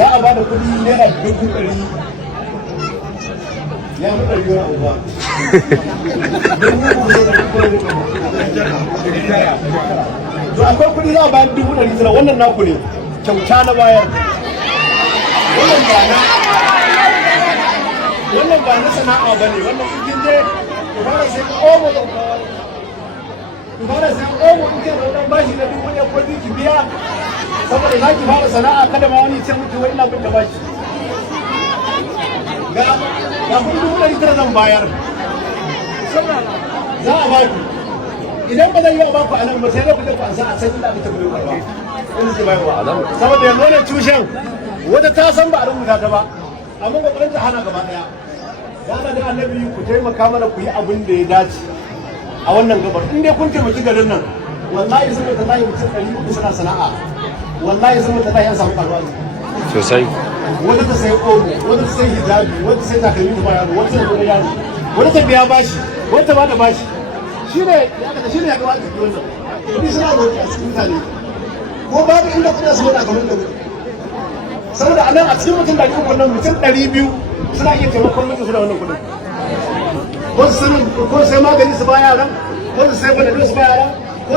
za a ba da kuɗi naira 100,000 ya fi ɗari wani abuwa to akwai kuɗi za a bayar 100,000 wannan naku ne kyauta na bayar wannan ba na sana'a ba ne wannan cikin je ku fara sai omo in ce da bashi na 1,000 ko ki biya saboda za ki fara sana'a kada ma wani ce mutu wai ina bin da bashi ga 1,000 zan bayar za a baku idan ba zan yi a baku a nan ba sai da kuɗin ku an sa a san inda aka tafi da ba wani zai bayarwa saboda yanzu wannan tushen wata ta san ba a rubuta ta ba amma kokarin ta hana gaba daya da ana da annabi ku taimaka mana ku yi abin da ya dace a wannan gabar in dai kun taimaki garin nan wallahi sun ta lahi mutum 300 suna sana'a wallahi sun ta lahi an samu karuwa sosai wanda ta sai omo wanda ta sai hijabi wanda ta sai takalmi ta yaro wanda ta sai yaro wanda ta biya bashi wanda ta bada bashi shine ya kamata ki wannan kudi suna da a cikin mutane ko babu inda kuna su wada kamar da mutum saboda anan a cikin mutum 300 nan mutum 200 suna iya taimakon mutum su da wannan kudin ko sai magani su ba yaran ko su sai bada su ba yaran ko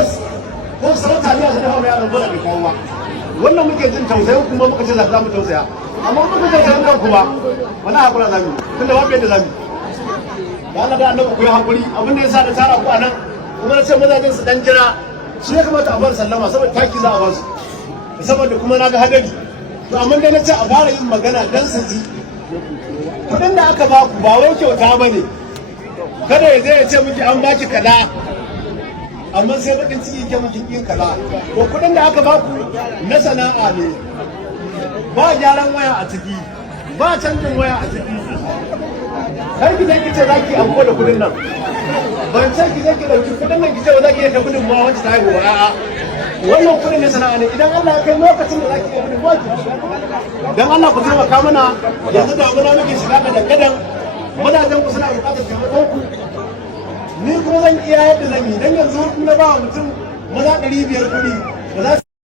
su sai taliya su dafa ma yaran ba da kawo ba wannan muke jin tausayi kuma muka ce za mu tausaya amma muka tausaya kan kuma wani hakura zamu tunda babu yadda zamu da Allah da annabi ku yi hakuri abin da yasa da tara ku anan kuma na ce mazajen su dan jira shi ya kamata a bar sallama saboda taki za a ba su saboda kuma na ga hadari to amma dai na ce a fara yin magana dan su ji kudin da aka ba ku ba wai kyauta bane kada ya zai ya ce miki an baki kaza amma sai bakin ciki ke miki yin kaza to kudin da aka ba ku na sana'a ne ba gyaran waya a ciki ba canjin waya a ciki kar ki je ki ce zaki abuwa da kudin nan ban ce ki je ki dauki kudin nan ki ce zaki yi da kudin ma wacce ta haihu ba a'a wannan kudin ne sana'a ne idan Allah ya kai lokacin da zaki yi kudin ba ki dan Allah ku taimaka mana yanzu da muna muke shiga da gadan mazajen ku suna bukatar taimakon ku ni kuma zan iya yadda zan yi dan yanzu na ba mutum maza 500 kuɗi